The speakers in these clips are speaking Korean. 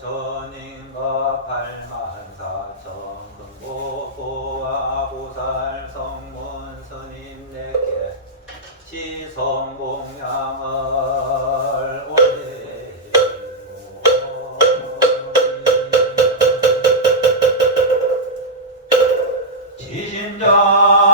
천인가 84,000 금고보와 보살 성문 스님 내게 시성공양을 올리고 지심정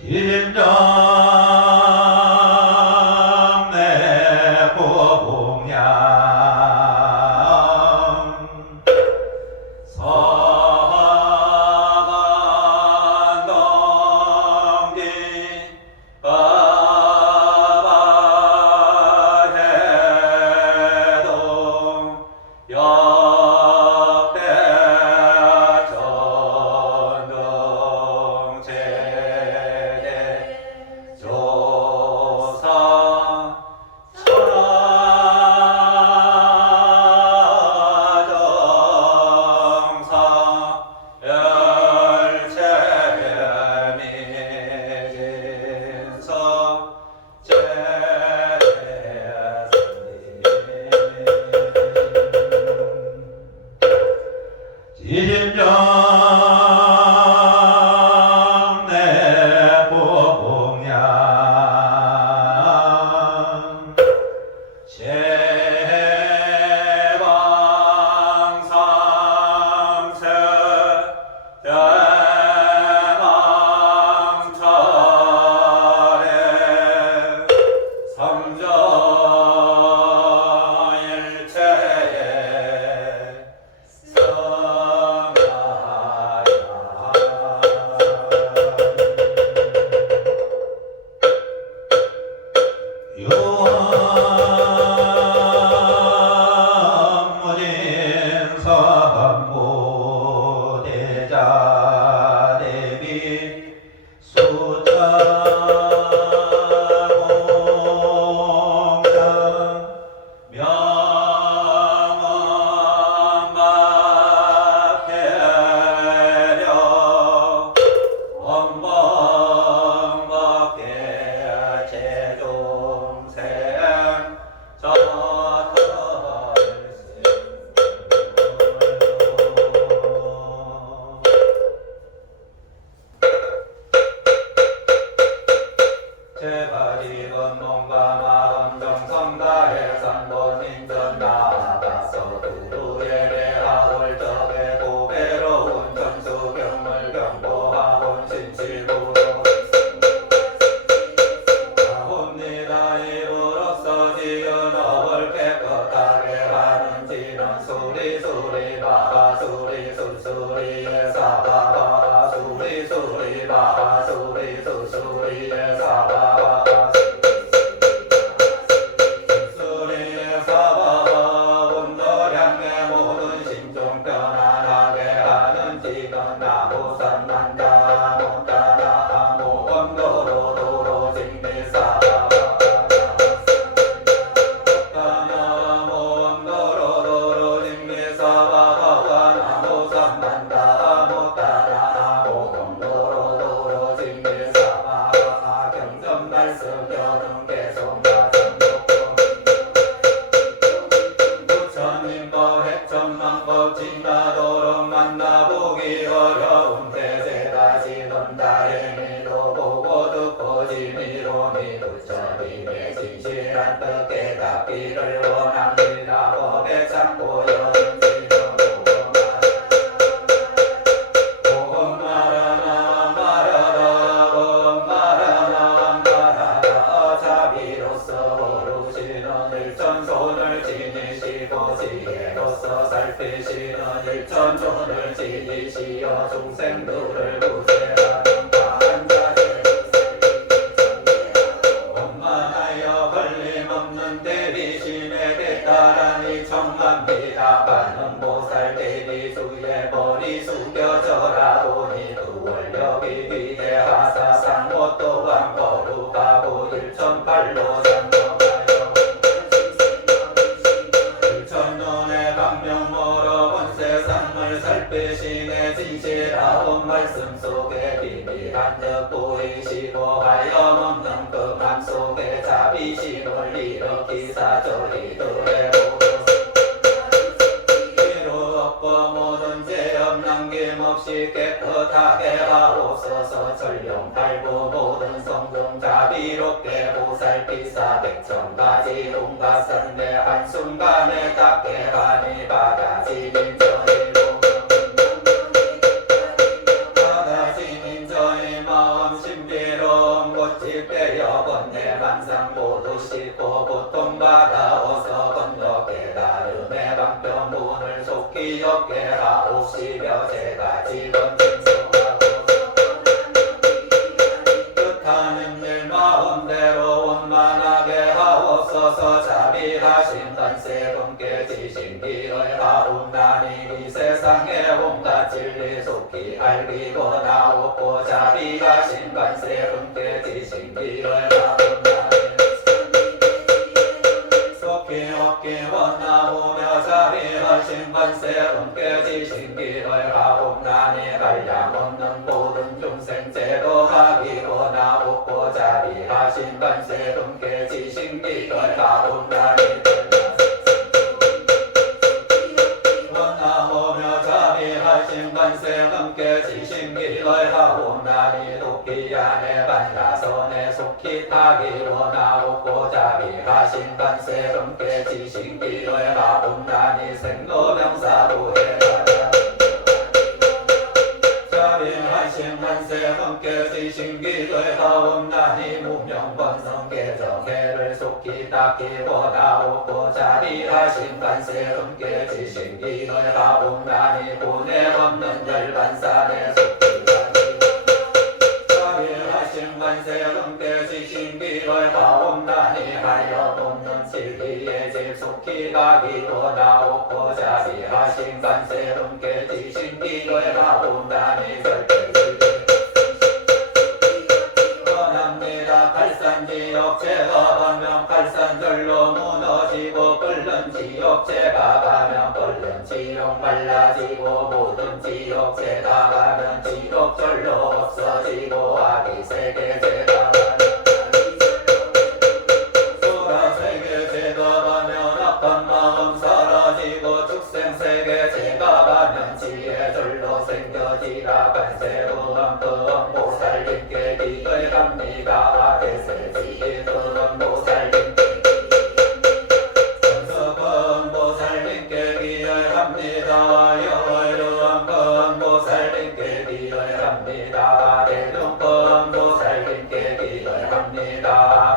진정 내 보봉양 서간동진 바바해동 역대 전동체제 조상 천하정상 열체미진서 지심정 내 보봉양 제방삼세 대망차례 삼저일체에 유언무진 서건무대자 대비 수차공장 명언박해려 원방밖에 제종생 제발 이건 몸과 마음 정성 다해 삼본인전 나아가서 두루 예배하올 적에 고배로운 점수경을 경고하온 신실부로 나옵니다. 이로써 지은 업을 깨끗하게 하는 지는 수리수리 바바 수리 수수리에 사바바 수리 수리 바바 수리 수수리에 사바바 수리에 사바바 온도량의 모든 심종 편안하게 하는 지는 나무산만다 못다나 모온도로 도로 징리사바바 나무온도로 도로 징리사바바와 나무산만다 못다나 모온도로 도로 징리사바바 경전 말씀 여는 개성가 부처님법 핵천만법 진나도록 만나보기 어려운 대세 다시 넌 다행히도 보고 듣고 지미로니 부처님의 진실한 뜻 깨닫기를 원합니다. 법에 참고 연지는 보건 말하나 말하라 보건 말하나 말하라 자비로서 오르시는 일천손을 지니시고 지혜로서 살피시는 일천손을 지니시어 중생들을 구제하는 반자세 원만하여 걸림없는 대비심에 대따라니 청합니다. 많은 보살 대비수에 머리 숙여져라보니 그 원력이 위대하사 상모 또한 거룩하고 일천팔로 장엄하여 일천년의 강명 멀어본 세상을 살피시네 진실하온 말씀 속에 비밀한 듯 보이시고 하염없는 그 맘속에 자비심을 일으키사 저희들의 피로 없고 모든 죄업 남김없이 깨끗하게 하옵소서. 전령팔부 모든 성종 자비롭게 보살피사 백천가지 동가 선내 한순간에 닦게 하니 바다지민 저희 마음 신비 이름 고집되어 번뇌 만상 모두 씻고 고통받아오서 건너 깨달음의 방편 문을 속히 엮게라 옵시며 제가 지금 증성하고 뜻하는 일 마음대로 원만하게 하옵소서. 자비하신 관세 분께 지신기를 하옵나니 이 세상에 온갖 진리 속히 알리고 나옵고 자비하신 관세 분께 지신기를 하옵나니 속히 얻기 원하오며 자비하신 관세 분께 지신기를 하옵나니 한량 없는 모든 중생 제도하기 원하옵고 자비하신 관세 분께 지신기를 하옵나니 원하오며 자비하신 관세 분께 지신기를 하옵나니 도피 안에 반야선에 속히 타기 원하옵고 자비하신 관세 분께 지신기를 하옵나니 생로병사도에 자비하신 관세 분께 지신기를 하옵나니 무명번성 개정해를 속히 닦기 원하옵고 자비하신 관세 분께 지신기를 하옵나니 분해 없는 열반산에 속히 자비하신 관세 분께 지신기를 하옵나니 하여 돕는 진리의 집 속히 가기 원하옵고 자비하신 관세 분께 지신기를 하옵나니 원합니다. 팔산지옥 제가 가면 팔산절로 무너지고 끓는 지옥 제가 가면 끓는 지옥 말라지고 모든 지옥 제가 가면 지옥절로 없어지고 아기 세계 제가 가면 소라세계 제가 가면 악한 마음 사라지고 축생세계 제가 가면 지혜절로 생겨지라 관세음악 보살님께 기도합니다. 대세지기 보살님께 전석은 보살님께 기도합니다. 영월은 보살님께 기도합니다. 대중은 보살님께 기도합니다.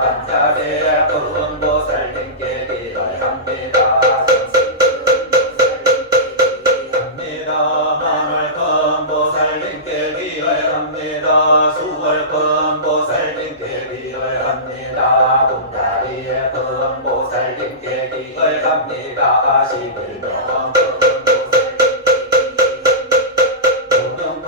간자대학은 보살님께 기도합니다. 만월금 보살님께 기도합니다. 수월금 보살님께 기도합니다. 군다리의 금 보살님께 기도합니다. 11명 모든금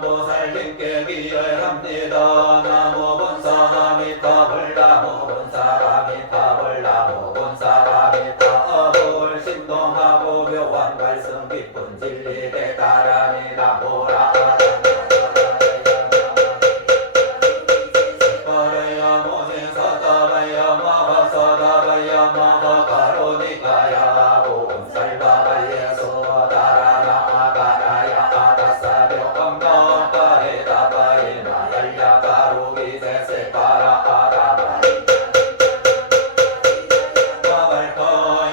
보살님께 기도합니다. 나무 본사미타불 나무 본사미타불 나무 본사미타불 신동하고 묘한 말씀 깊은 진리 대다라니 나보라 가래야 모진 사다바야 마하 사다바야 마하 가로니가야 본살바바야 소다라나 가라야 아다사려 감가 가래다바이 나얄야 가로기 세세가라 아다바이 마발카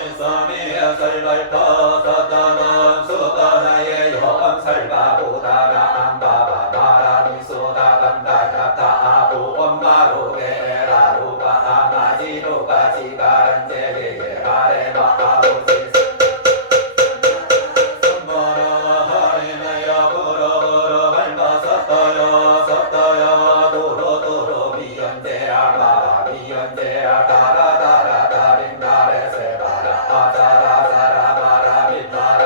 인사미야 살발카 사다나 수다나의 여감 살바보다나 안바바 마라미 소다간다야타 보엄마로게라로바 아마지로가 지가란제리게 아레마 아보지 선바라 하리나야 부러부러 발마 섰다야 도로도로 미연제야 마라 미연제야 다라다라 다린다레 세바라 아자라자라 마라 빛마라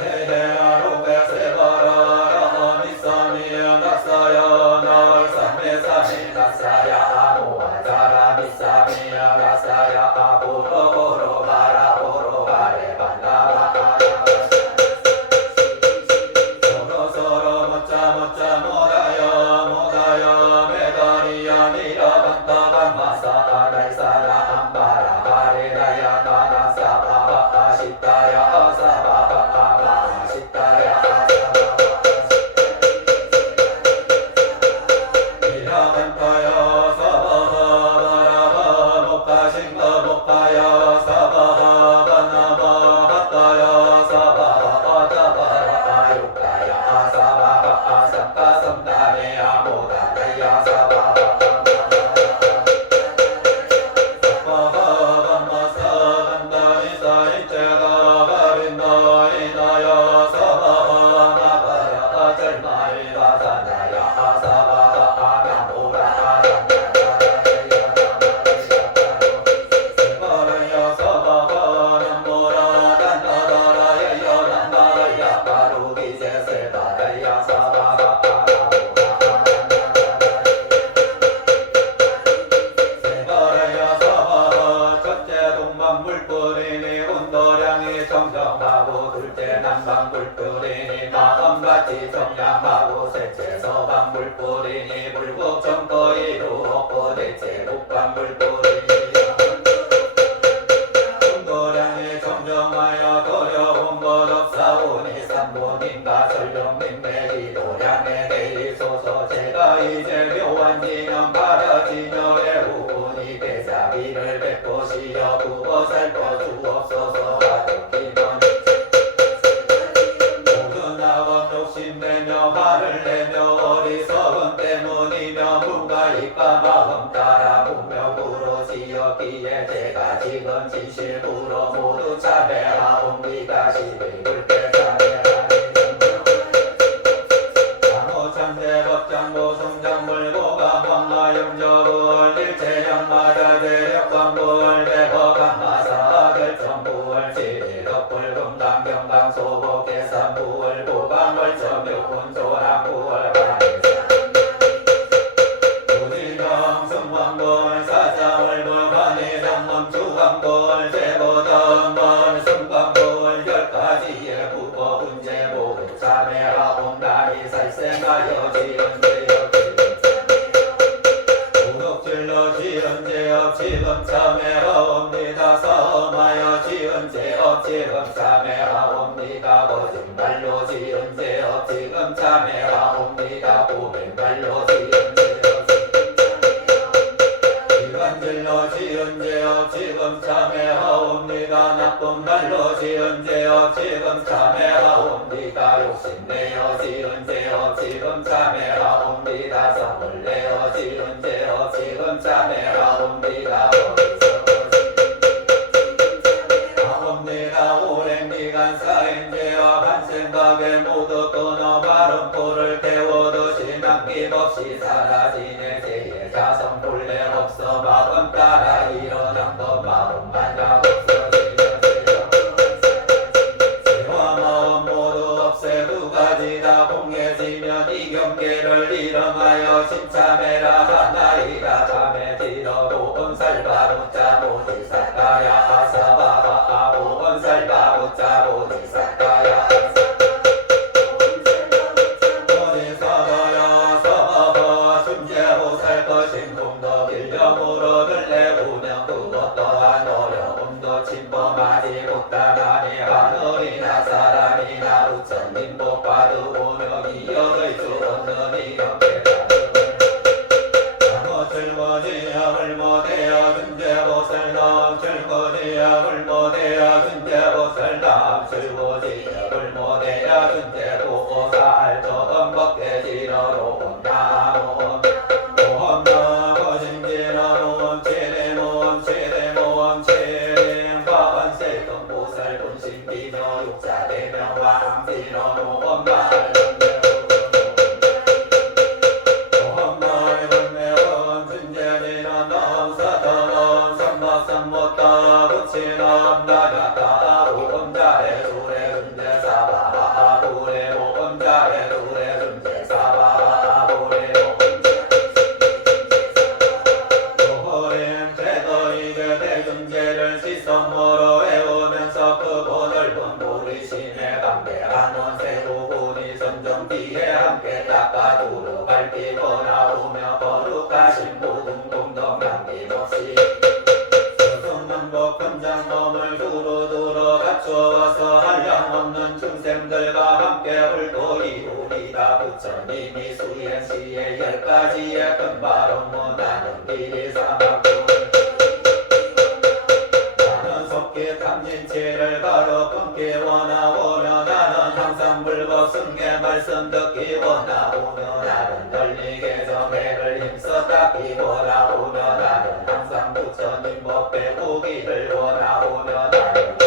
헤헤아로베 세바라 라마 미사미야 나사야 양방불 뿌리니 마음같이 청량하고 색채서 방불 뿌리니 불국 정거이 루옥고 대체 국방불 뿌리니 공도량이 정정하여 도려운 것 없사오니 삼보님과 설령님 내리 도량에 내리소서 제가 이제 묘한 진영 가려지녀의 후분이 대자비를 베푸시어 구워 살펴 주옵소서 하옵기는 모든 악업 욕심내며 화를 내며 어리석은 때문이며 문가입과 마음 따라 분명으로 지었기에 제가 지금 진실부로 모두 참회하옵니다. 시비불때 참회하옵니다. 성장물고가 광마영저부월 일체영마자 대력광부월 대거강마사 결정부월 지리덕불 금강경강 소복 계산부월 보강월 점육군 조랑부월 우지경 승왕부월 사자월부 관이장문 주광부월 제보등월 승광부월 열가지의 부보 문제 모두 참회하옵나니 살생하여 지금 참회하옵니다. 사엄하여 지은 죄업 지금 참회하옵니다. 거짓말로 지은 죄업 지금 참회하옵니다. 고백말로 지은 죄업 이간질로 지은 죄업 지금 참회하옵니다. 나쁜 말로 지은 죄업 지금 참회하옵니다. 욕심내어 지은 죄업 지금 참회하옵니다. 성을 내어 지은 죄업 지금 참회하옵니다. 하옵니다. 오랜 기간 쌓인 죄와 반생각에 모두 끊어 마른 불을 태워두시 남김없이 사라지네. 죄의 자성 본래 없어 마음 따라 일어난 것 마음만 없어지며 죄와 마음 모두 없애 두 가지 다 공해지면 이 경계를 일어나여 신참해라 하나이다. 참해 들어도 온살바로자 보디사카야 아사바바 보온살바로자 보디사카야 보디사카야 사바바 순재보살 것인 공덕 일념으로들 내우면 그것 또한 어려움도 침범하지 못하나니 하늘이나 사람이나 우천님 복 받으오며 이역의 주 없는 이경계다. 즐거지야을 못해야 근제보살남 즐거지야을 못해야 근제보살남 즐거지야을 못해야 근제보살 저음법계지러로 나무 오험나 거신지러로 최대모험 최대모험 최대 화반세동 보살 본신비녀 육자대명 왕지러로 엄말 나가다 오금자의 수레 은제 사바 고래 오금자의 수레 은제 사바 고래 오호림 제도이게 대중제를 시성으로 외우면서 크고 넓은 보리심에 강대한 원세로 보니 선정비에 함께 닦아 두루 밝히고 나오며 거룩하신 모든 공덕 남김없이 권장 몸을 두루두루 갖추어서 한량없는 중생들과 함께 홀도히 우리가 부처님이 수행시에 10가지의 큰바로 문하는 길이 삼았고 나는 속기 탐진치를 바로 끊기 원하오며 나는 항상 불법 승계 말씀 듣기 원하오며 나는 널리 개정회를 힘써 닦기 원하오며 나는 항상 부처님 법 배우기를 원하오며 나는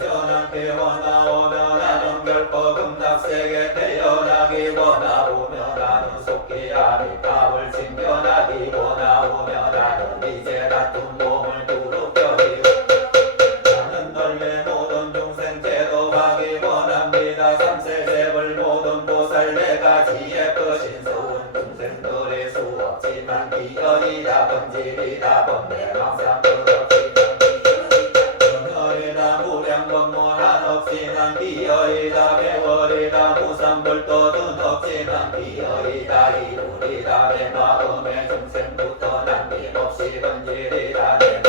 태어나기 원하오며 나는 결코 극락세계 태어나기 원하오며 나는 속기 아미밥을 칭견하기 원하오며 나는 이제 다툰 몸을 두루펴기 나는 널리 모든 중생 제도하기 원합니다. 삼세제불 모든 보살 내가 지혜 크신 소운 중생들의 수 없지만 기연이다 번질이다 번뇌 항상 그렇지만 번뇌이다 무량 번모 한없지만 이루리다 이루리다 내 마음의 중생부터 남김없이 번지리다 내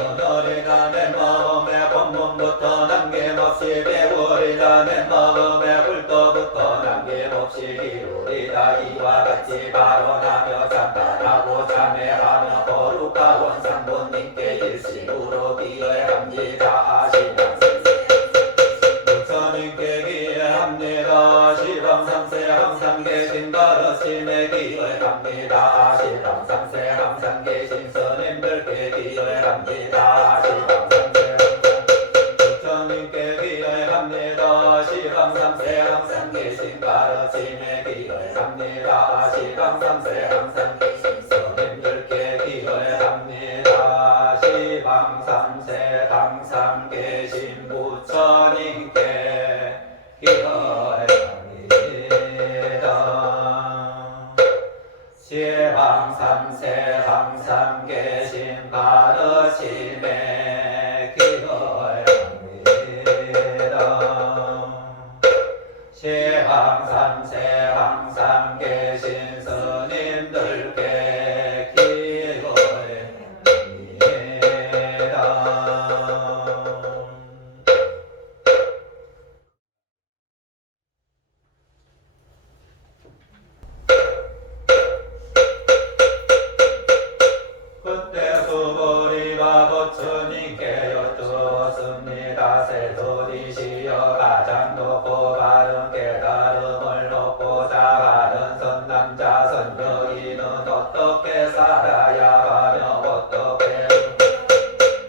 오늘이다 내 마음의 본문부터 남김없이 배우리다 내 마음의 불도부터 남김없이 이루리다 이와 같이 발언하며 참단하고 참회하며 거룩한 원상본님께 일심으로 기여합니다. 부처님께 기여합니다. 실황삼세 항상 계신 가르침에 기여합니다. 실황삼세 항상 계신 스님들께 기여합니다. 실황삼세 부처님께 기여합니다. 실황삼세 항상 계신 가르침에 기여합니다. 실황삼세 항상 계신 스님들께 기여합니다. 실황삼세 항상 계신 부처님께 기여합니다. 실황삼세 항상 계신 가르침에 기여합니다. 실황삼세 항상 계신 스님들께 기여합니다. 그때 수보리가 부처님께 여쭈었습니다. 세도리시여 가장 높고 바른 깨달음을 얻고자 하는 선남자 선여인은 어떻게 살아야 하며 어떻게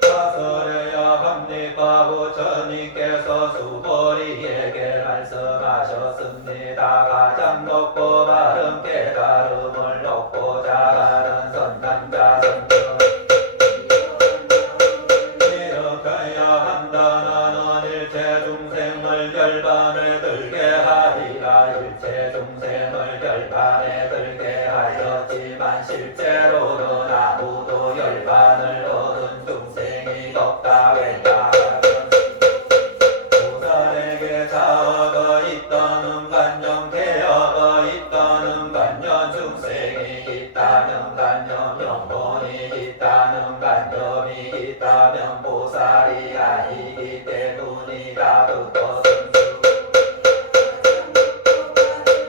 사설해야 합니까? 부처님께서 수보리에게 말씀하셨습니다. 가장 높고 바른 깨달음을 얻고자 하는 선남자 선여인 이렇게야 한다. 나는 일체 중생을 결반에 들게 하리라. 일체 중생을 결반에 들게 하였지만 실제로는 아무도 열반을 얻은 중생이 없다. 왜냐 보살에게 자아가 있다는 간념, 개아가 있다는 간념, 중생이 있다는 간념, 영혼이 있다는 간념이 있다면 보살이 아니기 때문이다. 그것은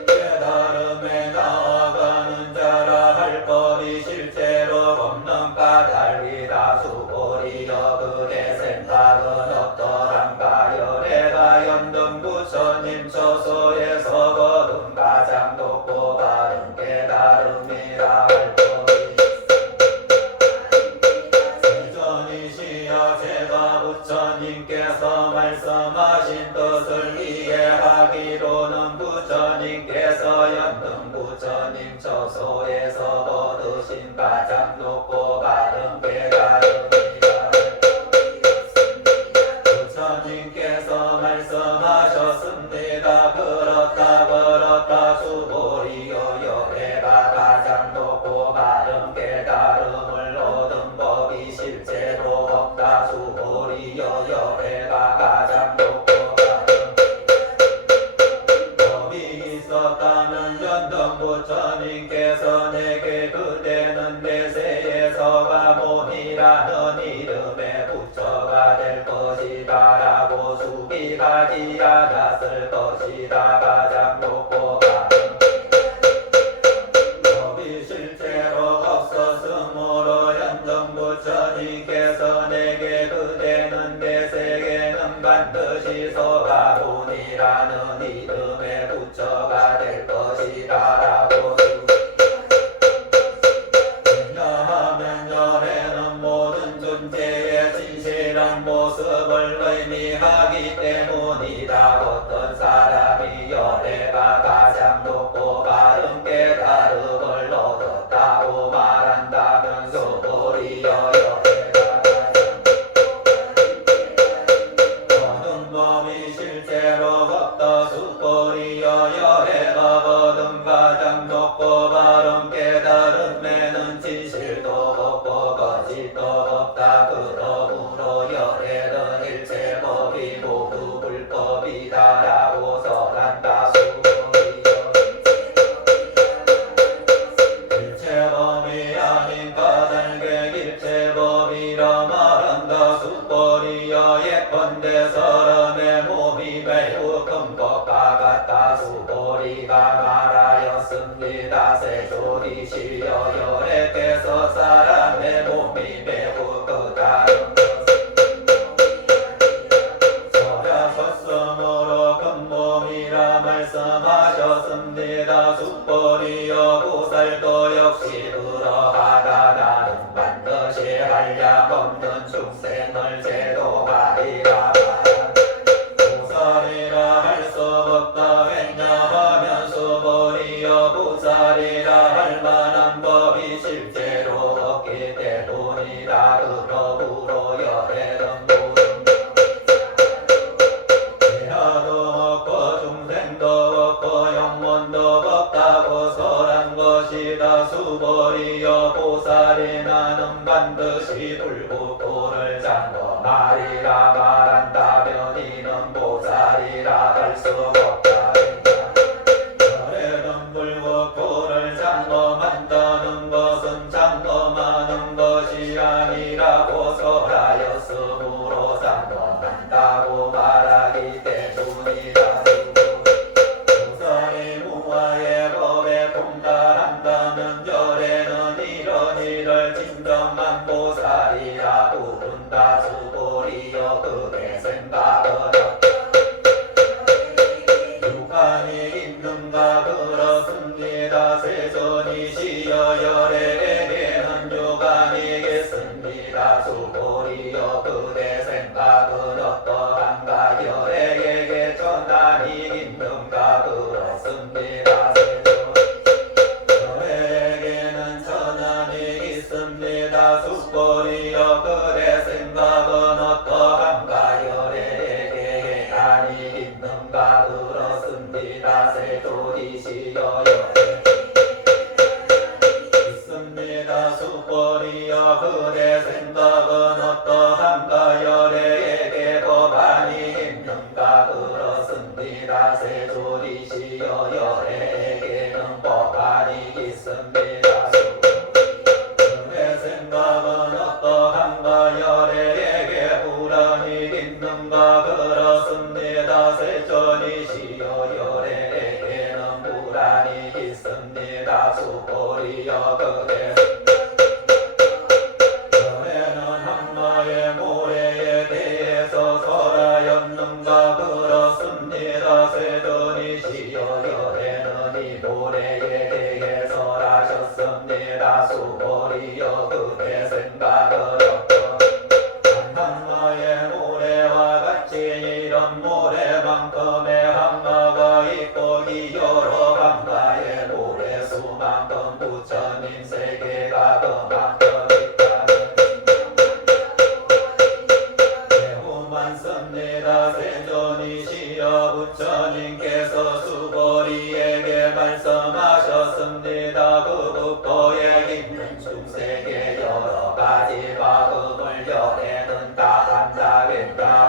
깨달음에 나아가는 자라 할 법이 실제로 없는 까닭이다. 수보리여 그대 생각은 어떠한가요? 내가 연등 부처님 처소에서 거둔 가장 높고 바른 깨달음이라 할 법이 세전이시여 제가 부처님께서 말씀하신 뜻을 이해하기로는 부처님께서 연등 부처님 처소에서 거두신 가장 높고 바른 깨달음이라 부처님께서 말씀하셨습니다. 그렇다 수보리여 내가 가장 높고 바른 깨달음을 얻은 법이 실제로 없다. 수보리여 내가 가장 높고 바른 법이 있었다면 연등 부처님께서 내게 그대는 내세에서 가몬이라는 이름의 부처가 될 것이다 라고 수비하지 않았을 것이다. 가장 높고 바른 법이 실제로 없었으므로 연등 부처님께서 내게 그대는 내세에는 반드시 서가몬이라는 이름의 부처가 될 것이다 라고 왜냐하면 열애는 모든 존재의 진실한 모습을 의미하기 때문이다. 어떤 사람이 열애가 가장 높고 바른 깨달음을 얻었다고 말한다면 수보리여 열애가 얻은 법이 실제로 없다. 수보리여 열애가 얻은 가장 높고 바른 깨달음에는 진실도 없고 거짓도 없다. 그러므로 열애는 일체 법이 모두 불법이다 라고 설한다. 수보리가 말하였습니다. 세조리시여 열애께서 사람의 몸이 매우 크다는 설하셨으므로 큰 몸이라 말씀하셨습니다. 수보리여 보살도 역시 그러하다. 나는 반드시 한량 없는 중생을 제도하리라. 보살이라 할 수 없다. 왜냐하면 수보리여 보살이라 할 만한 법이 실제로 없기 때문이다. 그러므로 열애는 모든 대하도 없고 중생도 없고 영혼도 없다고 설한 것이다. 수보리여 보살이 나는 반드시 불국토를 장엄하리라 말한다면 이는 보살이라 할 수 없다. 열애는 불국토를 장엄한다는 것은 장엄하는 것이 아니라고 설하였으므로 장엄한다고 말하기 때문이다. 보살이 무아의 법에 통달한다면 열애는 이런 일을 진정한 보살이라 부른다. 수보리여 그의 생각은 육한이 있는가? 그렇습니다. 세존이시여 열애에게는 육한이 있습니다. 수보리여 그의 생각은 어떠한가? 열애에게 전한이 있는가? 그렇습니다. 열애에게는 전한이 있습니다. 수보리여 그의 생각은 어떠한가? 열애에게 한이 있는가? 그렇습니다. 세조리시여 열애 있습니다. 수보리여 그의 생각은 어떠한가? 열애에게 법안이 있는가? 그렇습니다. 세조리시여 열애에게는 법안이 있습니다. 그의 생각은 어떠한가? 열애에게 불안이 있는가? 그렇습니다. 세존이시여 열애에게는 불안이 있습니다. 수보리여 그의 열애는 한마의 모래에 대해서 설하였는가? 그렇습니다. 세존이시여 열애는 이 모래에 대해 설하셨습니다. 수보리여 그의 생각은 한마의 모래와 같이 이런 모래만큼의 한마가 있고 이 여러 한마의 모래 수만큼 부처님 세계가 그만큼 있다는 매우 많습니다. 세존이시여 부처님께서 수보리에게 말씀하셨습니다. 그 국토에 있는 중세계 여러 가지 마음을 열애는 다 한다겠다.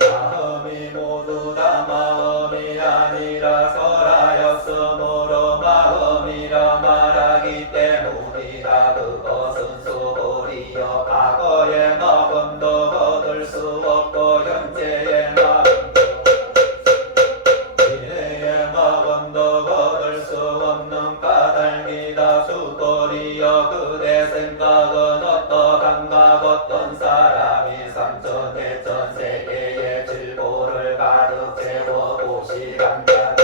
마음이 모두 다 마음이 아니라 설하였으므로 마음이라 말하기 때문이다. 그것은 수보리여 과거의 마음도 거둘 수 없고 현재의 마음도 미래의 마음도 거둘 수 없는 까닭이다. 수보리여 그대 생각은 어떠한가? 어떤 사람이 삼천대천 세계의 질보를 가득 채워보시란다.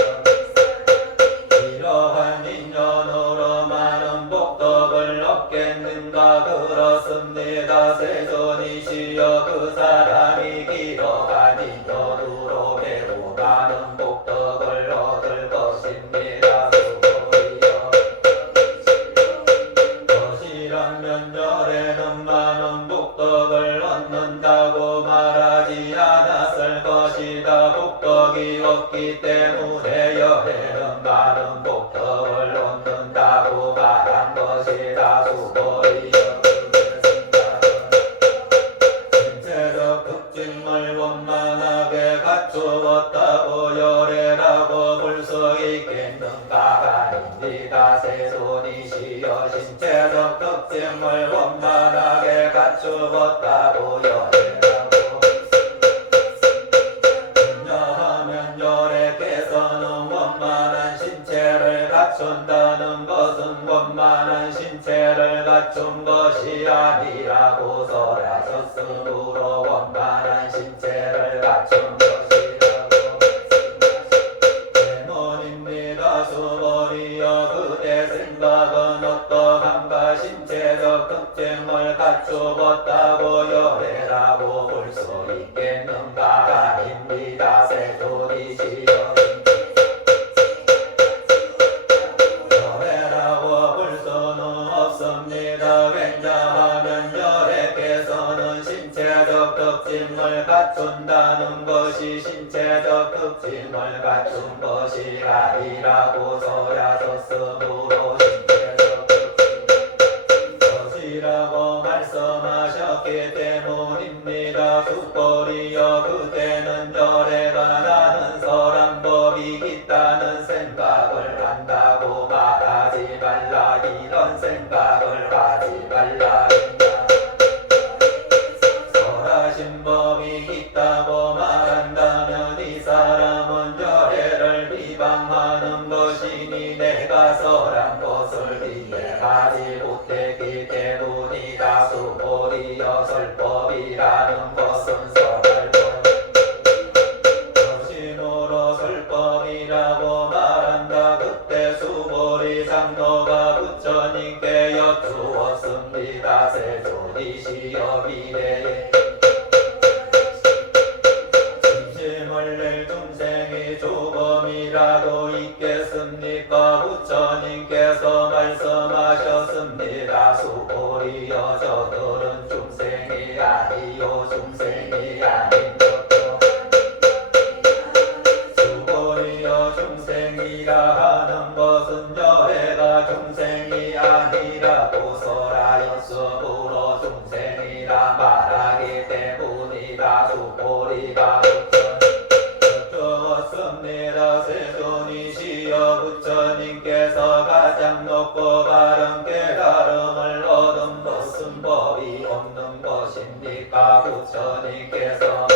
이러한 인연으로 많은 복덕을 얻겠는가? 그렇습니다. 세존이시여 그 사람이 길어간 인연으로 매우 많은 복덕을 얻을 것입니다. 수보리여 것이라면 열애는 많은 복덕을 얻는다고 말하지 않았을 것이다. 복덕이 없기 때문에 열애는 많은 복덕을 얻는다고 말한 것이다. 수보리여 신체적 특징을 원만하게 갖추었다고 열애라고 볼 수 있겠는가? 아닙니다. 세존이시여 신체적 특징을 원만하게 갖추었다고 열애라고 왜냐하면 열애 갖춘다는 것은 원만한 신체를 갖춘 것이 아니라고서야 스스로 원만한 신체를 갖춘 것이라고 때문입니다. 수보리여 그대 생각은 어떠한가 신체적 특징을 갖추었다고 열애라고 볼 수 있겠는가 아닙니다. 세존이시여 열애라고 볼 수는 없습니다. 왜냐하면 열애께서는 신체적 특징을 갖춘다는 것이 신체적 특징을 갖춘 것이 아니라고서야 스스로 신체적 것이라고 말씀하셨기 때문입니다. 수보리여 그대는 열애가 나는 서란법이 있다는 생각을 한다고 말하지 말라. 이런 생각을 하지 말라. 설하신 법이 있다고 말한다면 이 사람은 열애를 비방하는 것이니 내가 설한 것을 이해하지 못했기 때문이다. 수보리여 설법이라는 것은 설할 것이므로 설법이라고 말한다. 그때 수보리 장로가 부처님께 여쭈었습니다. 세존이시여 미래에 진심을 낼 중생이 조금이라도 있겠습니까? 부처님께서 말씀하셨습니다. 수보리여 저들은 중생이 아니요 중생이 아닌 것도 수보리여 중생이라 하는 것은 열애가 중생이 아니라고 설하였으므로 중생이라 말하기 때문이다. 수보리가 여쭈었습니다. 세존이시여 부처님께서 가장 높고 바른 깨달음을 얻은 무슨 법이 없는 것입니까? 부처님께서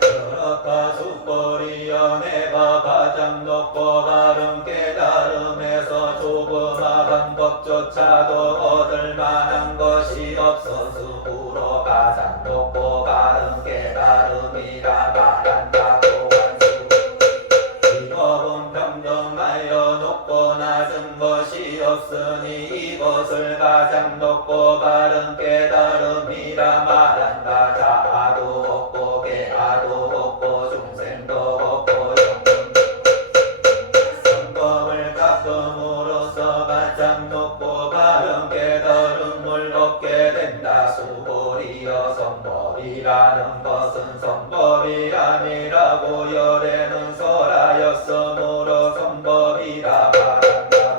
그렇다. 수보리여 내가 가장 높고 바른 깨달음에서 조그마한 법조차도 얻을 만한 것이 없었으므로 가장 높고 바른 깨달음이라 말한다고 한수 이 법은 평등하여 높고 낮은 것이 없으니 이것을 가장 높고 바른 깨달음이라 말한다. 자아도 없고 개아도 없고 중생도 없고 영혼도 성법을 깎음으로써 가장 높고 바른 깨달음을 얻게 된다. 수보리여 성법이라는 것은 성법이 아니라고 열애는 설하였으므로 성법이라 말한다.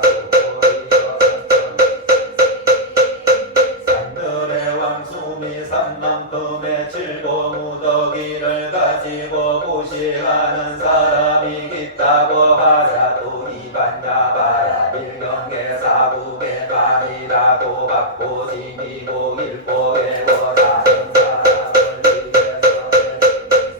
산들의 왕수미 산만큼의 칠보무더기를 가지고 무시하는 사람이 있다고 하자도 이반야바야 밀경계사국의 반이라고 받고 지니고 일보에고 사는 사람을 위해서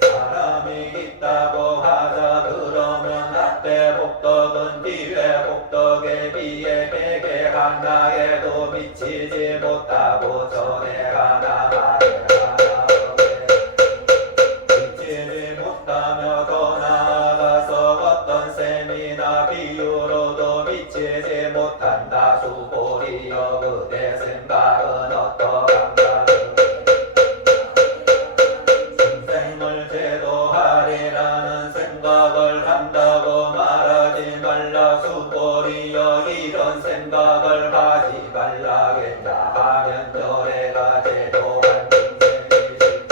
사람이 있다고 하자. 그러면 앞에 복덕은 뒤에 복덕에 비해 베개 하나에도 미치지 못하고 전에 하나 말에 하나 미치지 못하며 더 나아가서 어떤 셈이나 비유로도 미치지 못한다. 수보리여 그대 생각은 어떠한가? 중생을 제도하리라는 생각을 한다고 말하지 말라. 수보리여 이런 생각을 하지 말라. 왜냐하면 열애가 제도한 중생이실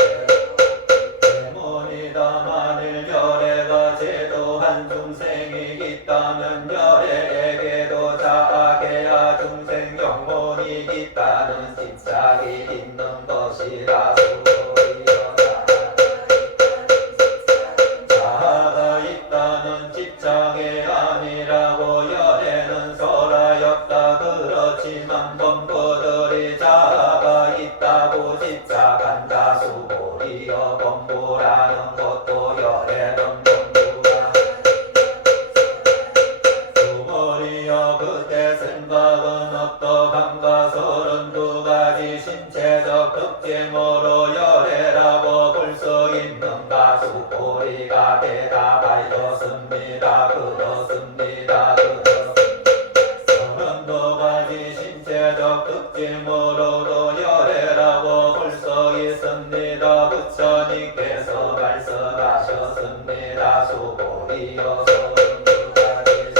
때문이다. 만일 열애가 제도한 중생이 있다면 열애에게도 자아계야 중생 영혼이 있다는 집착이 있는 것이라. 자아가 있다는 집착이 아니라고 열애는 설하였다. 그렇지만 범부들이 자아가 있다고 집착한다. 수보리여 범부라는 것도 열애는 범부라. 우리가 대답하였습니다. 그렇습니다. 서른두 가지 신체적 특징으로도 열애라고 볼 수 있습니다. 부처님께서 말씀하셨습니다. 수고리여 서른두 가지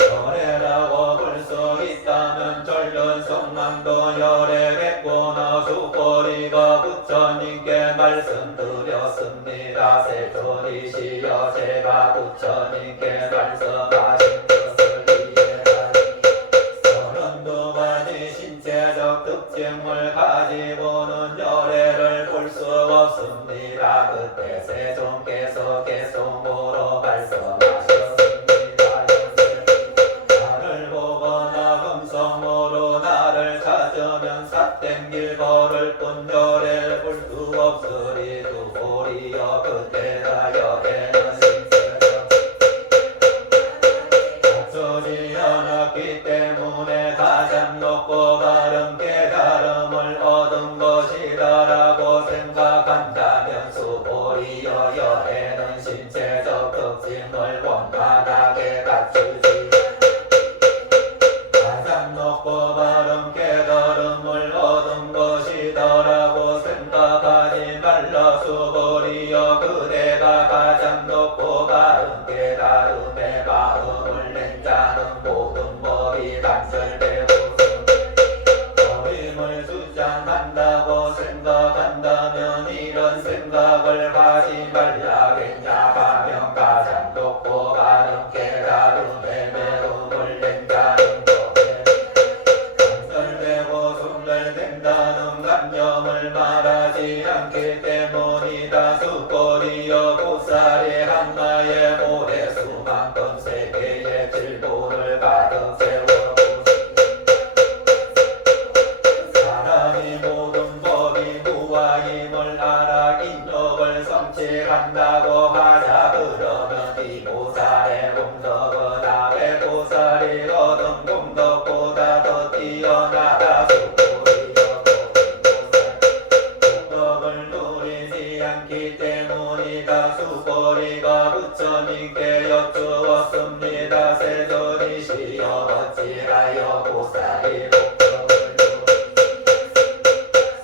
열애라고 볼 수 있다면 전륜성만도 열애겠구나. 수고리가 부처님께 말씀드렸습니다. 세존이시여 제가 부처님께 말씀하신 것을 이해하니 서른두 가지 신체적 특징을 가지고는 열애를 볼 수 없습니다. 그때 세존께서 개송으로 말씀하셨습니다. 나를 보거나 금성으로 나를 찾으면 삿된 걸을 뿐 열애를 볼 수 없으리. 두고리여 그때나 열애는 신체적 갖추지 않았기 때문에 가장 높고 바른 깨달음을 얻은 것이다라고 생각한다면 수고리여 열애는 신체적 특징을 원만하게 갖추지 가장 높고 바른 깨달음을 얻은 것이다라고 생각하지 말라. 수고리여 그대가 가장 높고 바른 깨달음에 마음을 낸 자는 모든 법이 단절되고 어림을 주장한다고 생각한다면 이런 생각을 하지 말라겠냐 하면 가장 높고 바른 깨달음에 매움을 낸 자는 법에 단절되고 순결된다는 관념을 말하지 않기 때문이다. 수고리여 보살이 한나의 모래수만큼 세계의 질도를 가득 세워 사람이 모든 법이 무아임을 알아 인욕을 성취한다고 하자. 그러면 이 보살의功德은 남의 보살이 얻은功德보다 더 뛰어나다. 수고리여 누리지 않기 때문이다. 수고리가 부처님께 여쭈었습니다. 세존이시여 어찌하여 보살이 복덕을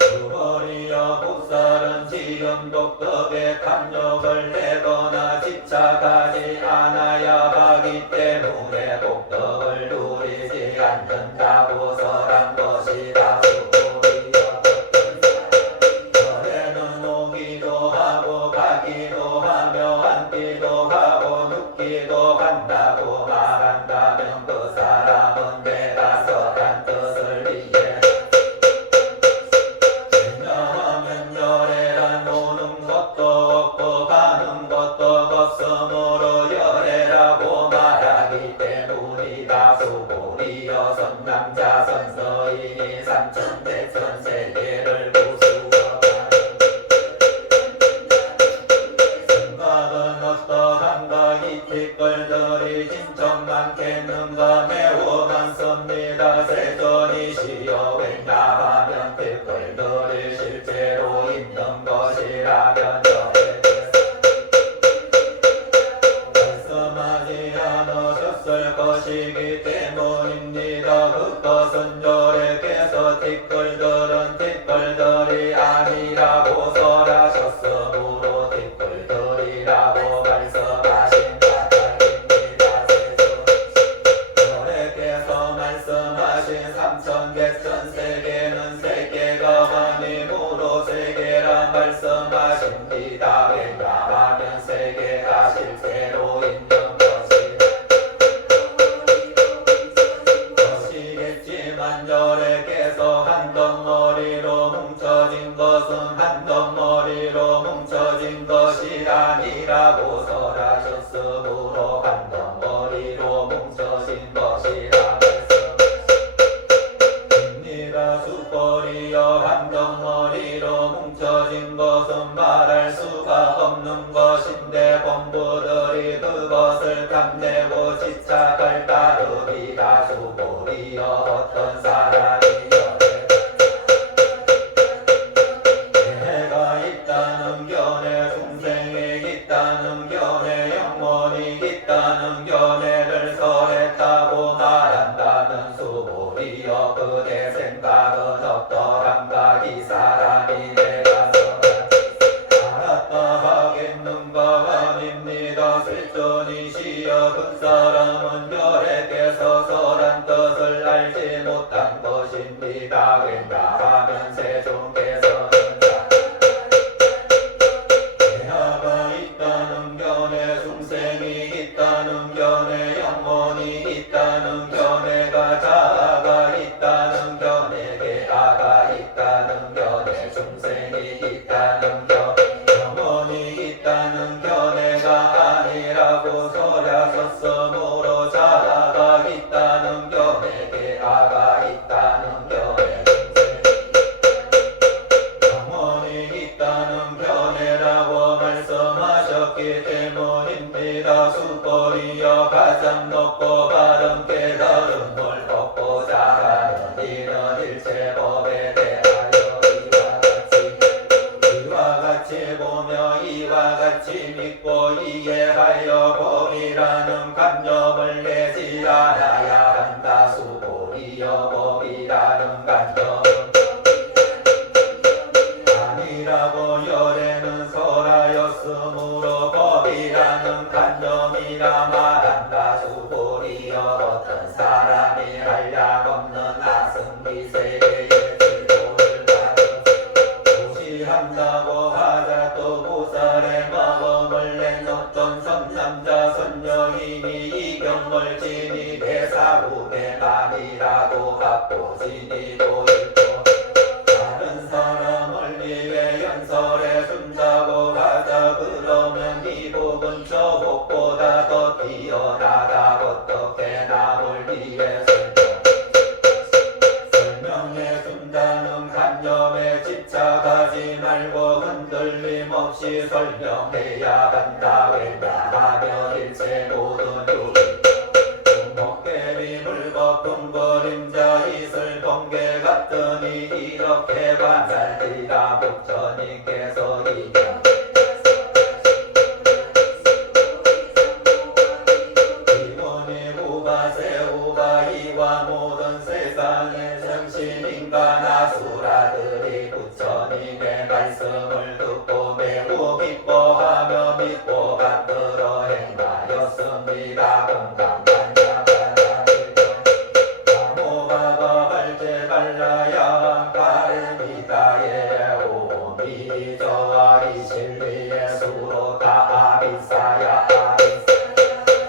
수고리여 보살은 지은 복덕에 탐욕을 내거나 집착하지 않아야 하기 때문에 복덕을 누리지 않는다고 설한 것이다. 오기도 하고 가기도 하며 앉기도 하고 눕기도 한다고 말한다면 그 사람은 내가 설한 뜻을 이해 왜냐하면 열애란 오는 것도 없고 가는 것도 없으므로 열애라고 말하기 때문이다. 수고리여 선남자 선서인이 삼천대천 세계를 어떠한가 이 티끌들이 진짜 많겠는가 매우 많습니다. 세존이시여 왜냐하면 티끌들이 실제로 있는 것이라면 말씀하지 않으셨을 것이기 때문입니다. 그것은 열애께서 티끌들은 티끌들이 아니라고 설하셨으므로 티끌들이라고 말씀하신 까닭입니다. 열애께서 말씀하신 삼천개천 세계는 세계가 아니므로 세계라 말씀하십니다. 왜냐하면 세계가 실제로 있는 것이겠지만 열애께서 한 덩어리로 뭉쳐진 것은 한 덩어리로 뭉쳐진 것이 아니라고 설하셨으므로 한 덩어리로 뭉쳐진 것이라 말씀입니다. 수고리여 한 덩어리로 뭉쳐진 것은 말할 수가 없는 것인데 범부들이 그것을 탐내고 집착할 따름이다. 수고리여 어떤 사람이 해가 있다는 견해 있었기 때문입니다. 수고리여 가장 높고 바른 깨달은 걸 걷고 자라는 이는 일체법에 대하여 이와 같이 보며 이와 같이 믿고 이해하여 법이라는 관념을 내지 않아야 한다. 수고리여 법이라는 관념 아니라고 열에는 설하였으므로 법이라는 관념이라 말한다. 수고리여 어떤 사람이 한량 없는 아승기 세계의 질고를 받은 무시한다고 하자 또 보살의 마음을 내놓던 선남자 선녀이니 이경을 진입해 사후배만이라도 갖고 지니도 있고 다른 사람을 위해 연설해 준다고 하자 그러면 이 복은 저 복보다 더 뛰어나다. 어떻게 남을 위해 설명해 준다는 관념에 집착하지 말고 흔들림 없이 설명해야 한다. 왜냐하면 일체 모든 유리 목깨비 물거품 그림자 이슬 번개 같더니 이렇게 반살되라. 부처님께서 이문이 후바세 후바이와 모든 세상의 정신인간 아수라들이 부처님의 말씀을 듣고 매우 기뻐하며 믿고 받들어 행하였습니다. 나무바가 발제 발라야 가르미다예 오미 저와 이실리에 수로 다 아비사야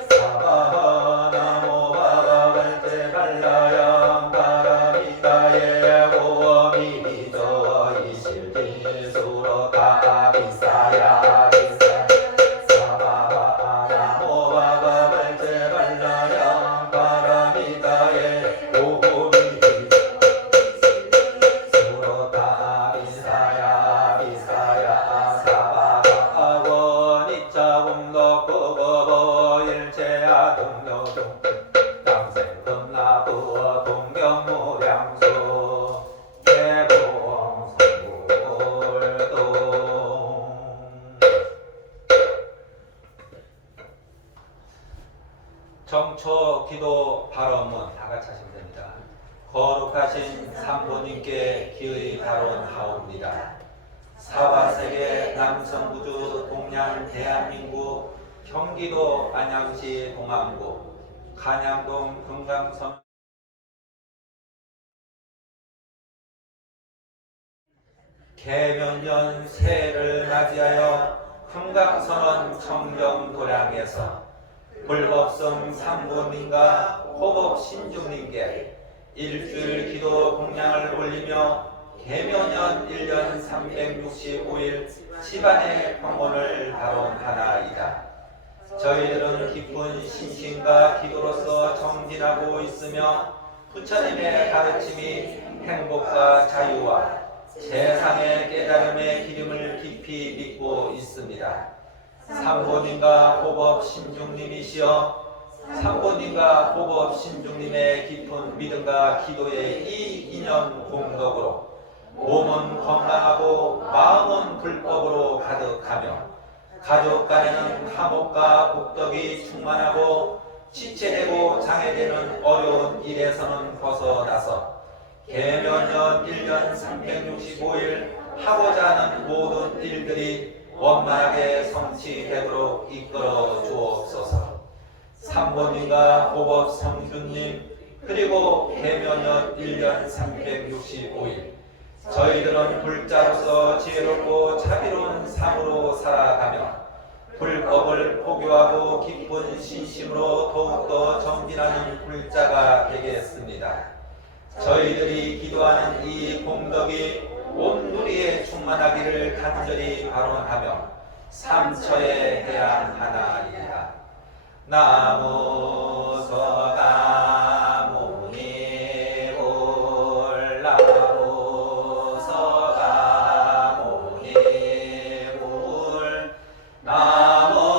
사바하 나무바가 발제 발라야 가르미다예 오미 저와 이실리 수로 다 아비사야 사바하 나무바가 발제 발라야 가르미다예 오미 수로다 비사야 비사야 사바하고 니차공덕 구거보 일체야 동료종 당생금나부어 동경무량수 대봉성불동 정초 기도 발언문 다 같이 하시면 됩니다. 거룩하신 삼보님께 기의 발언하옵니다. 사바세계 남성구주 동양 대한민국 경기도 안양시 동암구 간양동 금강섬 개면년 새해를 맞이하여 금강선원 청정도량에서 불법성 삼보님과 호법 신중님께 일주일 기도 공양을 올리며 개묘년 1년 365일 집안의 평온을 발언하나이다. 저희들은 기쁜 신심과 기도로서 정진하고 있으며 부처님의 가르침이 행복과 자유와 세상의 깨달음의 기름을 깊이 믿고 있습니다. 삼보님과 호법 신중님이시여 삼보님과 호법 신중님의 깊은 믿음과 기도의 이 인연 공덕으로 몸은 건강하고 마음은 불법으로 가득하며 가족 간에는 화목과 복덕이 충만하고 지체되고 장애되는 어려운 일에서는 벗어나서 개묘년 1년 365일 하고자 하는 모든 일들이 원만하게 성취되도록 이끌어 주옵소서. 삼보님과 호법 성주님 그리고 개묘년 1년 365일 저희들은 불자로서 지혜롭고 자비로운 삶으로 살아가며 불법을 포교하고 기쁜 신심으로 더욱더 정진하는 불자가 되겠습니다. 저희들이 기도하는 이 공덕이 온 누리에 충만하기를 간절히 발언하며 삼처에 해양하나이다. 나무 서가모니 울 나무 서가모니 울 나무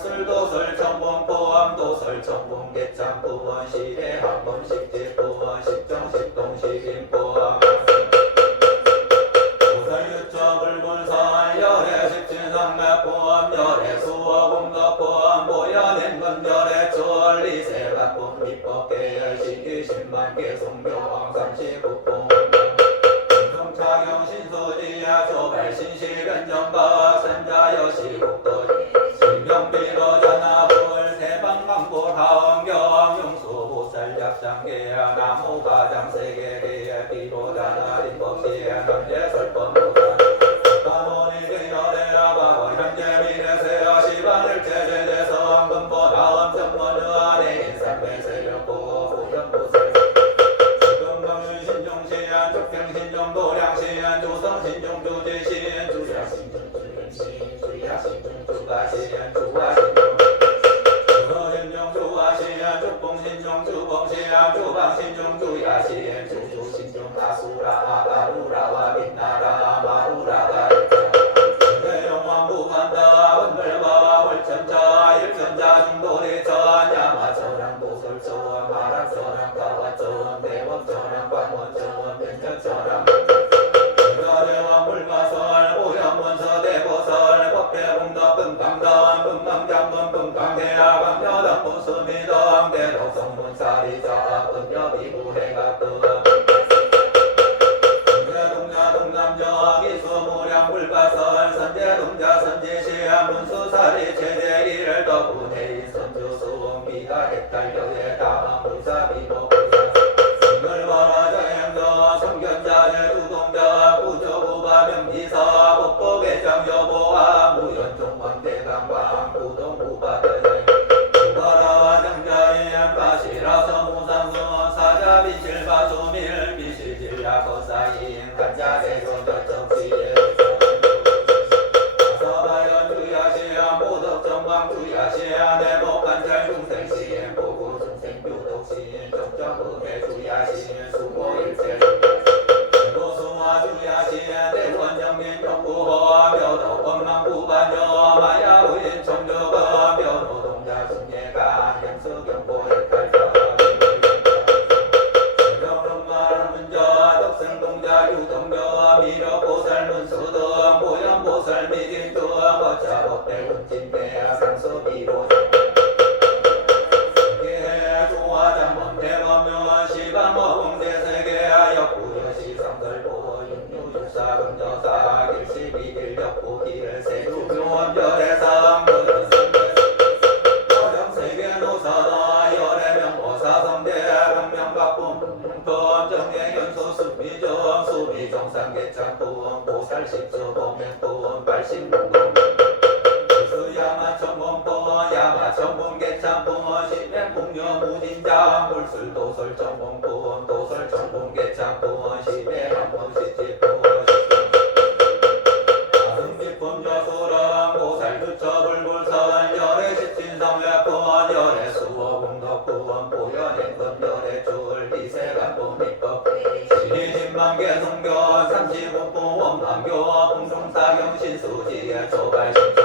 불술도술 정봉포함도술 도설 정봉계참부원 시대한범 식지부원 식정식동 식인부원 보살유처불본선 열애 십진성맥부원 열애 수어공덕부원 보현행건 열애 천리세각본 밑법계열 시기신만계 송교왕 삼시국봉 차경신소지야 조발신시변정박 선자여시국도 신경비로전하불 세방광불 하원경 용수보살약장계야 나무가장세계계야 비로자나 인법시야 현재설법보살 가모니계열애야 과거 현재 미래세야 시반을 제재대성 근본하음 정문의안에 인산매세력보 보현보살 신종시안 축경신종 도량시안 조성신종 주지시안 주야신종 주연시 주야신종 주가시안 주화신종 주허신종 주화시안 축봉신종 주봉시안 주방신종 주야시안 주주신종 아수라 가루라와 빛나라 마루라가 대영왕부간다 원벌과 월천자 일천자 중도리천 야마천왕 도설천 마락천왕 가와천 대법천왕 관원천 변천천왕 대왕 물마설 오염원서 대보설 법대공덕 금강당 금강장문 금강대야 강여당 무수미당 대덕성문사리자 금여비부해가득 동남정 이수무량 불가설 선제동자 선지시야 문수사리 체제일을 덕분에 선주수홍 비가 헷갈려에 다음 무사비모 승글벌어저행저 성견자재 두동자 구조구바 명지사 복복회장 여보와 무연종왕대강왕 구동구바대 구바라와 장자인 가시라서 무상선 사자비실바 조밀 비실질야 거사인 간자대전 저정시에 서바연 주야시야 모덕정왕 주야시야 내목간잘 중생시에 보고 중생교독시인 정정음해 주야시인 수고일체 고수와 주야시에 대원정민 정부허 묘덕원망구반여 마야우인 청주거 묘노동자 중예가 양수경보의 칼자 덕승동자 유동교 미력보살문수등 보현보살 미진등 어차법대운진대야 상수비로 조화장문 대검묘 시방어공대세계야 역구여시 성설보 육류육사금여사 길시비길 역구길 세주묘원 별해상 어정세계노사나 열애명보사성대 강명각품 정행연소 수비정 수비정상계창품 보살십수 범행품 발신문금 수야마천범법 야마천범계창품 시맹공녀무진장 불술도설정범품 도설정범계창품 시맹한범시지품 승비품 여수랑 보살주처불불선 열애십진성회품 열애수어공덕품 보현행금 열애줄 이세간품 밑법 시리신만계 성견 삼시국부 원망교 공중사경신수지에 조발신지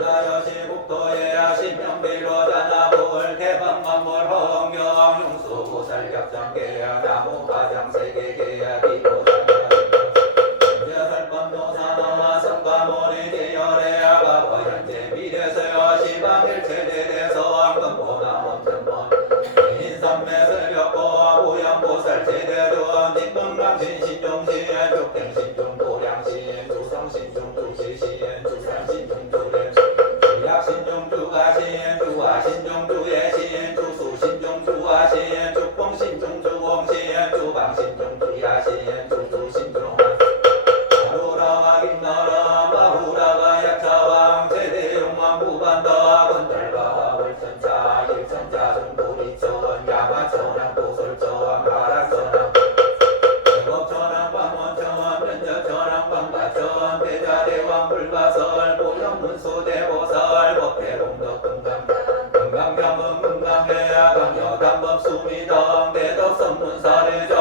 자여시국도에 신명비로자나불 대방만물 허경 용수보살격장계야 나무가장세계계야 비보자나 여설법노사나 성과모니 계열의 과거 현재 미래세여 시방일체대대성 금보나원전원 인삼매설격보 보현보살 제대전 뒷문강신 신종신 죽행신종 도량신 주성신종 주시신 주산신종 주례 주약신종 주가신 주화신종 주예신 주수신종 주화신 죽봉신종 주봉신 주방신종 주야신 주주신종 아루라와 김나라 마후라가 약차왕 제대용왕 부반다 건달과 월천자 일천자 중도리천 야마천왕 도설천 가락천왕 대법천왕 방원천 변저천왕 방가천 대자대왕 불가설 보현문수 대보살 법대공덕 금강 금강경은 금강해야 강여담법 수미당 대덕선문사례자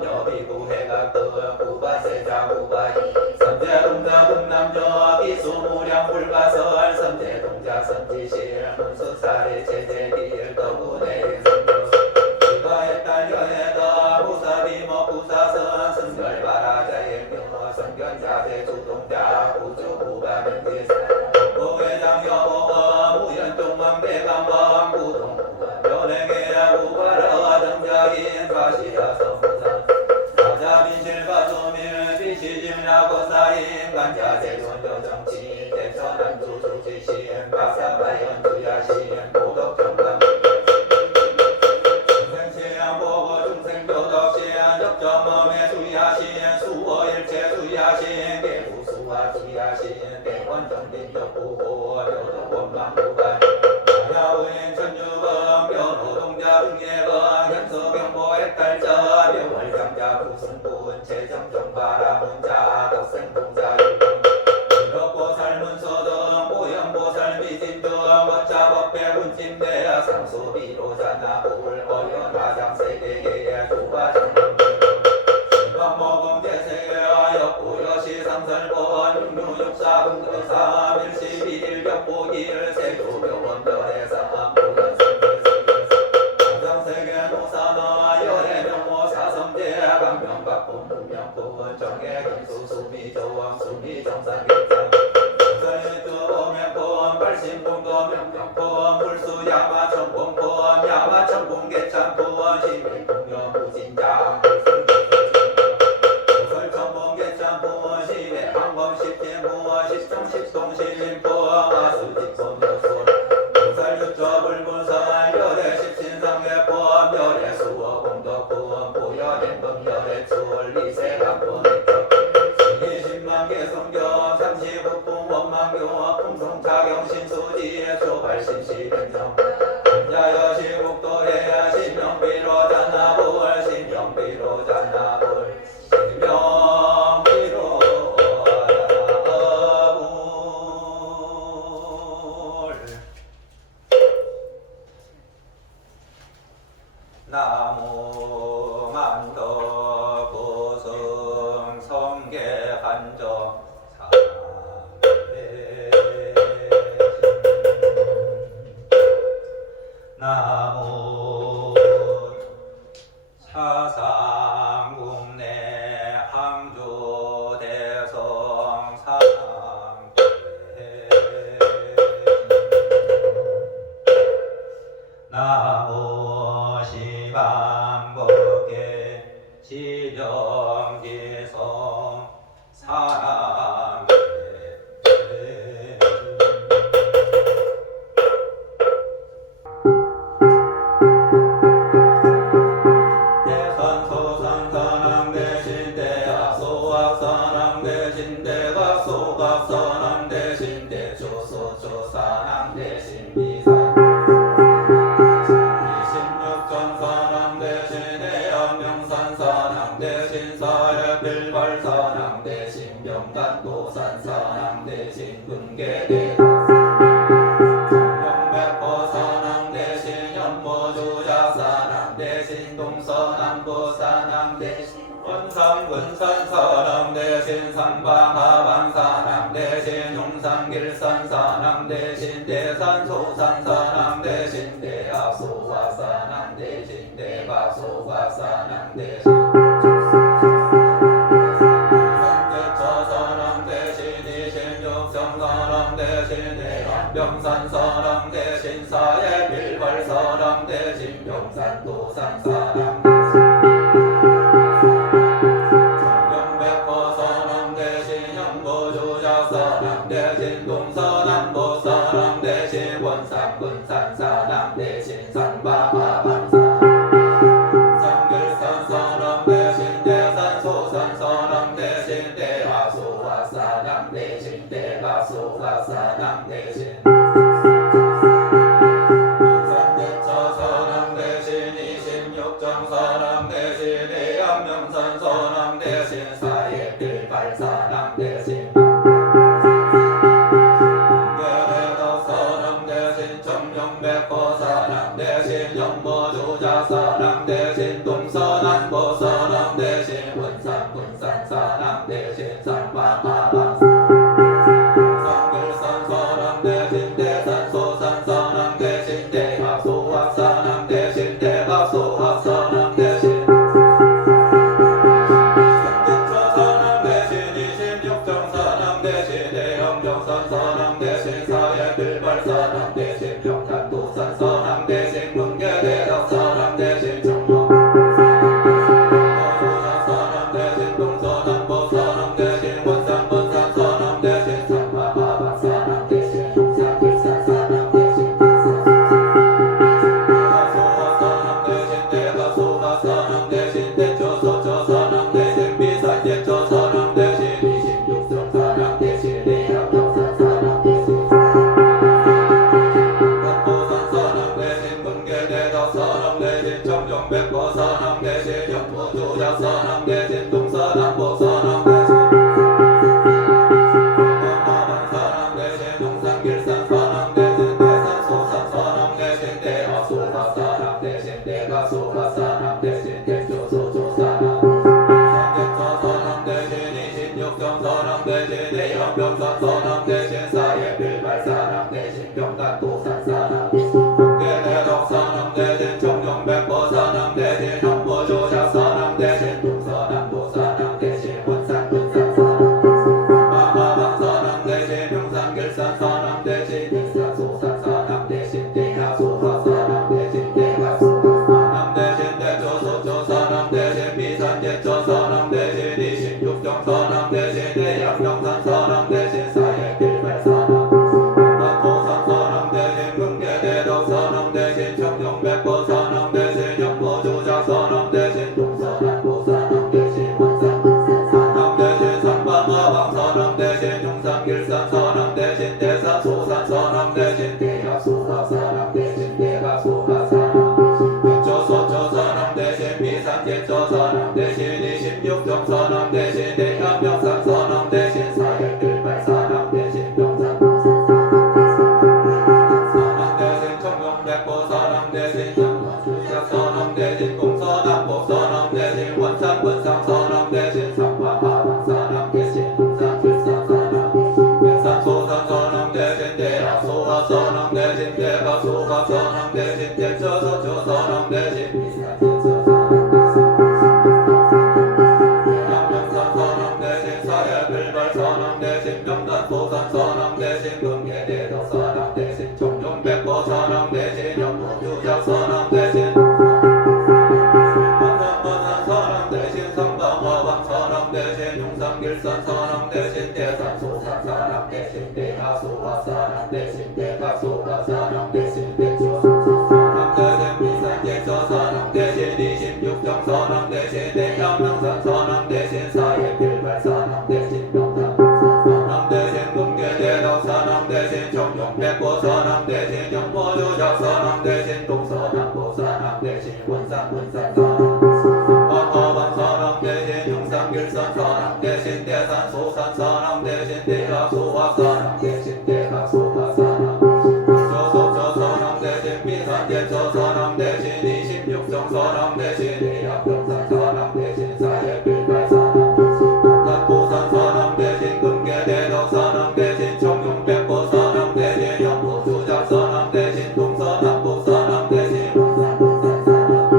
금여비구해각득 구바세자 구바이 선제동자 등남저 비수무량 불가설 선제동자 천자 선지실 문수사리 제재길 더구내 성도 이거에 딸려에다 무사비모 부사선 승결바라자일묘 성견자세 주동자 구주부가 명지사 부회장 여보가 무연동왕 대감왕 구동부가 변행해야 구바라 정자인 가시야 성무상 사자빈실과 조밀 비시질나고 사인 간자세 존조정치 대천안주 주지신 가사바연 주야신 도덕정감 중생시양 보고 중생도덕시양 적점엄의 주야신 수어일체 주야신 대구수와 주야신 대원정빈적부고 묘동원망부관 야우인 천주범 변호동자 중예건 현수경보 핵달자 묘월장자 구승분 재정정바라문자 덕생동자 유령 유력보살 문서등 보현보살 미진등 법자법배 운침대 상수비로자나불 어연화장세계의 조화정령 신방모금 대세계와 역부여시 삼설본 육류육사 금거삼 일시비일 격보길 세조병원 별해삼 보현성세계 노사나 열애명모 사성제 강명박품 무명품 정해경수 수미조왕 수미정상경상 서유주오명품 발신봉도 명명품 불수야마 천공품 야마 천공개창품 시민공연 무진장 설천봉개창품 시외항범 십진부 십정십동 시민품 아수직품 요술 살육조 불분설 열애 십신상계품 열애 수어 공덕품 보여낸금 열애 출 리세감품 이십만개 성경 삼시북풍 원망교 풍성차경 신수지 초발신시변정 야여시국도해야 신명비로자나불 신명비로자나불 나무 만덕 고승 성계 한정 삼대 나무 사상국내 항주 대성 사상대 나무 시방법계 지정지성 사랑대 대선소상선왕 대신 대야소학선왕 대신 대각소각선왕 대신 대조소조산왕 대신 미산 이십육전선왕 대신 대영명산선왕 대신 사회빌발선왕 대신 명단도산선왕 대신 금계대 영백보선왕 대신 연모주자선왕 대신 동서남부선왕 대신 원상근선선왕 대신 상방하반선왕 대신 용산길선선왕 대신 대산소산선왕 대신 대하소화선왕 대신 대가소화선왕 대신 성계처선왕 대신 이십육성선왕 대신 대한병산선왕 대신 사예빌발선왕 대신 병산도산선왕 성명백호선왕 대신 연보주자선왕 대신 동서남부선왕 대신 원산군산선왕 대신 산바하반선 성길선선왕 대신 대산소산선왕 대신 대하소화선왕 대신 대가소화선왕 대신 인산대처선왕 대신 이십육정선왕 대신 대양명선선왕 대신 사예빌발선왕 대신 경계대덕선왕 대신 청룡백호선왕 대신 연모주자선왕 대신 동서남부선왕 대신 원산군산선왕 대신 상방하반선 성길선선왕 대신 대산소 소가 서남 대신 대초 소초 서남 대신 미산 제초 서남 대신 26종 서남 대신 대학병산 서남 대신 법보산 서남 대신 분계대덕 서남 대신 청정백보 서남 대신 연포주작 서남 대신 동서남보 서남 대신 법마방 서남 대신 용산길산 서남 대신 대산 소산 서남 대신 대학 소가 서남 대신 대가 소가 서남 대신 대초 소조 서남 대초 서남 대신 26점 서남 대신 대형병산 서남 대신 사예빌발 서남 대신 병단도산 서남 대대덕 서남 대신 청정백보 서남 대신 현보조작 서남 대신 동서남도 서남 대신 원산군산 서남 마마방 서남 대신 용산길산 서남 대신 인산소산 서남 대신 대하소가 서남 대신 대가소가 서남 대신 대초소초 서남 대신 미산제초 서남 대신 26종 서남 대신 대양명산 서남 대신 사예빌발 서남 도산 서남 대신 금계대덕 서남 대신 청정백보 서남 대신 연포조작 서남 대신 동서남도 서남 대신 원산군산 서남 대신 상방마방 서남 대신 용산길산 서남 대신 대산소산 서남 대신 대하소가 서남 대신 대가소가 서남 대초소초 서남 대신 미산제초 서남 대신 26종 서남 대신 대한명산 서남 대신 사예빌발 서남 대신 병산도산 서남 대신 청정백보 서남 대신 연포주작 서남 대신 동서남북 서남 대신 원산군산 서남 대신 상방마방 서남 대신 용산길산 서남 대산소산 서남 대신 대하소가 서남 대신 대가소가 서남 대신 대초소초 서남 대신 미산제초 서남 대신 양명산 서남 대신 사예빌발 서남 대신 병단소산 서남 대신 금계대덕 서남 대신 청정백보 서남 대신 연포주작 서남 대신 원산군산 서남 대신 상방마방 서남 대신 용산길산 서남 대신 대산소산 서남 대신 대하소가 서남 대신 대가소가 서남 대신 대초소초 서남 대신 미산제초 서남 대신 26종 서남 대신 대양명산 서남 대신 사예빌발 서남 대신 병산도산 서남 대신 금계대덕 서남 대신 청정백보 서남 대신 연포조작 서남 대신 동서남도 서남 대신 원산군산 서남 법마방 서남 대신 용산길산 서남 대신 대산소산 서남 대신 대하소가 서남 대신 대가소가 서남 대초소초 서남 대신 미산제초 서남 대신 26종 서남 대신 대학병산 서남 대신 사예빌발 서남 동산도산 서남 대신 금계대덕 서남 대신 청정백보 서남 대신 연포주작 서남 대신 동서남북 서남 대신 원산군산 서남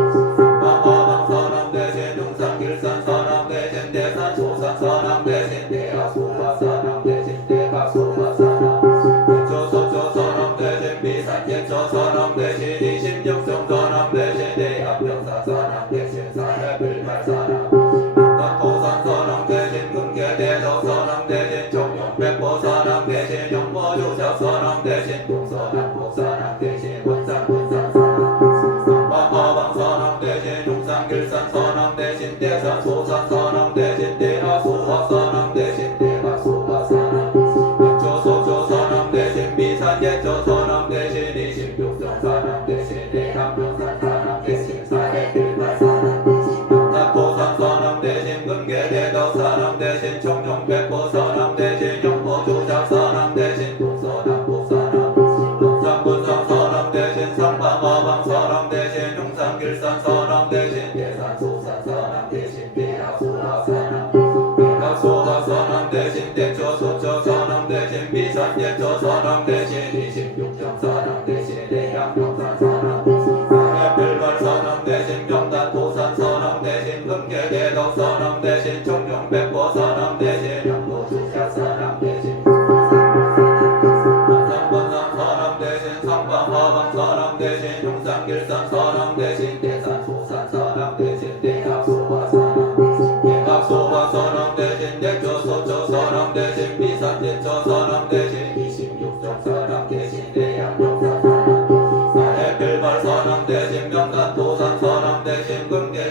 마마방 서남 대신 용산길산 서남 대신 대산소산 서남 대신 대하소가 서남 대신 대가소가 서남 대초소초 서남 대신 미산제초 서남 대신 26종 서남 대신 대학병산 서남 대신 사예빌발 서남 동산도산 서남 대신 금계대덕 서남 대신 청정백보 서남 대신 연포주작 서남 대신 동서남북 서남 대신 원산군산 서남 마마방 서남 대신 용산길산 서남 대신 대산소산 서남 대신 대하소가 서남 대신 대가소가 서남 대초소초 서남 대신 미산제초 서남 대신 26종 서남 대신 대한명산 서남 대신 사예빌발 서남 동산도산 서남 대신 금계대덕 서남 대신 청정백보 서남 대신 연포주작 서남 대신 동서남북 서남 원산군산 서남 대신 상방마방 서남 대신 용산길산 서남 대신 대산소산 서남 대신 대하소가 서남 대가소가 서남 대신 대초소초 서남 대신 미산제초 서남 대신 26종 서남 대신 대양명산 서남 사예빌발 서남 대신 병단도산 서남 대신 금계대덕 서남 대신 청정백보 서남 대신 연포주작 서남 대신 원산군산 서남 대신 상방마방 서남 대신 용산길산 서남 대신 대산소산 서남 대신 대학소가 서남 대학소가 서남 대신 대초소초 서남 대신 미산제초 서남 대신 26종 서남 대신 대양명산 서남 사예빌발 서남 대신 병단도산 서남 대신 금계